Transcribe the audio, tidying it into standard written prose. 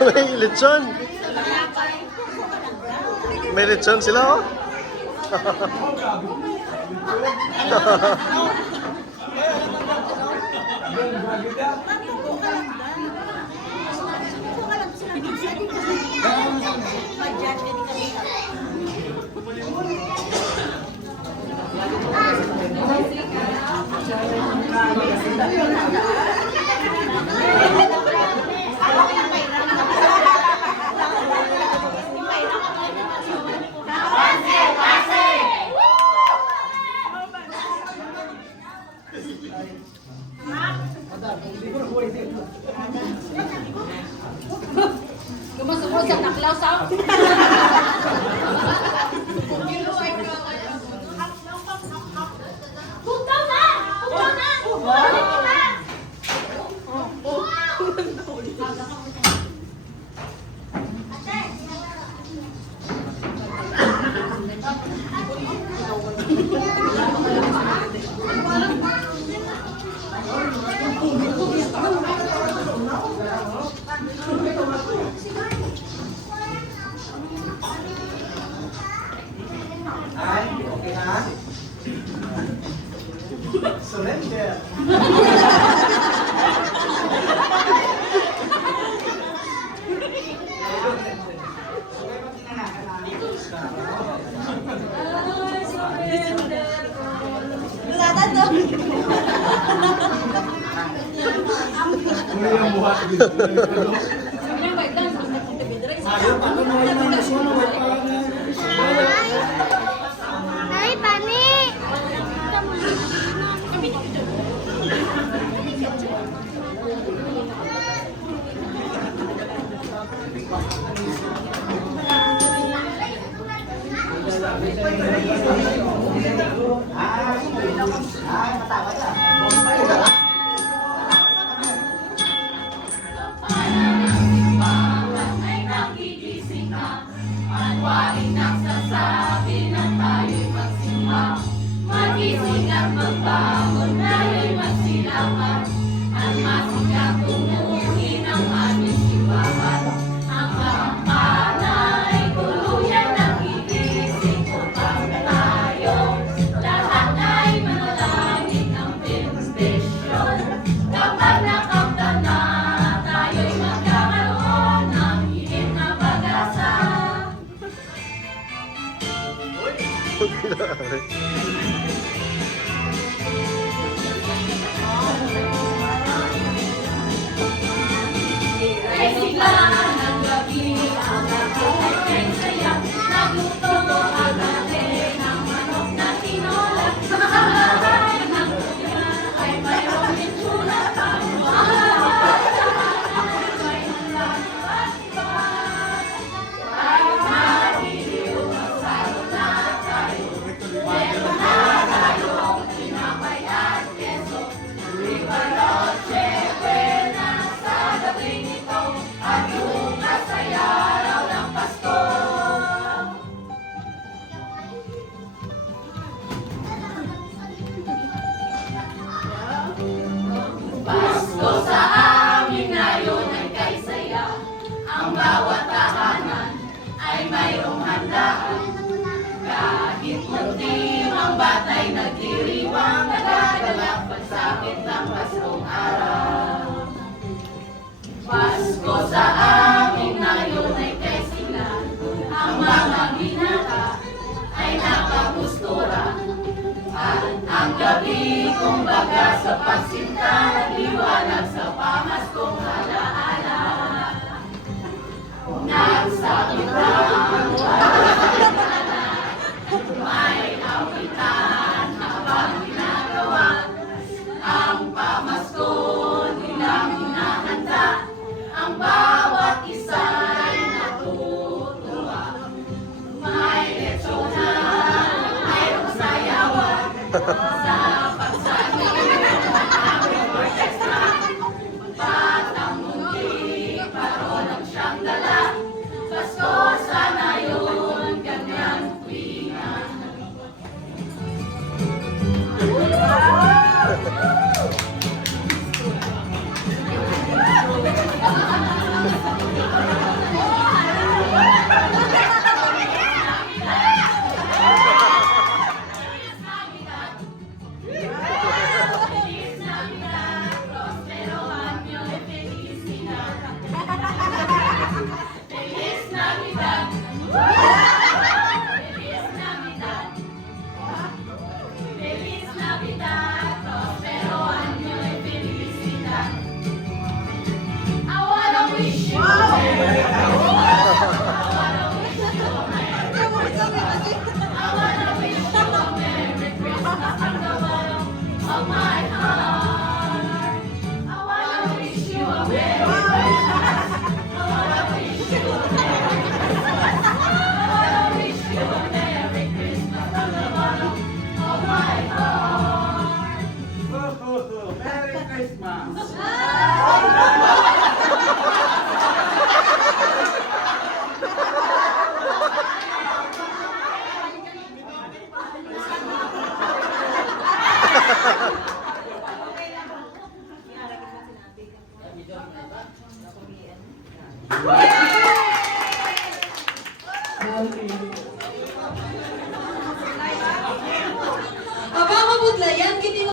May lechon. May lechon sila, oh. Gumasukod sa naklaw sa Surrender. Ay, Pani! Magising at magbangon na'y magsilakan. Ang masikap tumuhin ang aming siwahan. Ang kampanay tuluyan ng gigising upang tayo lahat ay manalangin ng benedisyon. Kapag nakamtan na tayo'y magkakaroon ng higit na pag-asa. Ay sigla ng gabi, ang lahat ay saya. Nagluto ang ate ng manok na tinola. Ang bahay ng kuya ay mayroong itsura pa. Ang lahat ay may nalalabat. Tayo nahihiliw, magsalo na tayo. Meron na tayong tinapay at keso. Ribaroche, buena sa gabing ito. At bukas ay araw ng Pasko. Pasko sa amin ngayon ay kay saya. Ang bawat tahanan ay mayroong handaan. Kahit munting ang batay nagdiriwang, nagagalak pagsapit ng Paskong araw. Pasko sa amin ngayon ay kay sila. Ang mga binata ay napapustura. At ang gabi kumbaga sa pagsinta, liwanag sa pamaskong alaala. Nagsakit ang may awitan habang ginagawa ang pamasko nilang hinahanda. Ang bawat isa'y natutuwa. May lechonan, mayroong sayawan sa pagsali ng aming orkestra. Batang muntik, parolong siyang dala. Pasko sana yun, ganyan tuwingan. Aba, mabudlayan, kini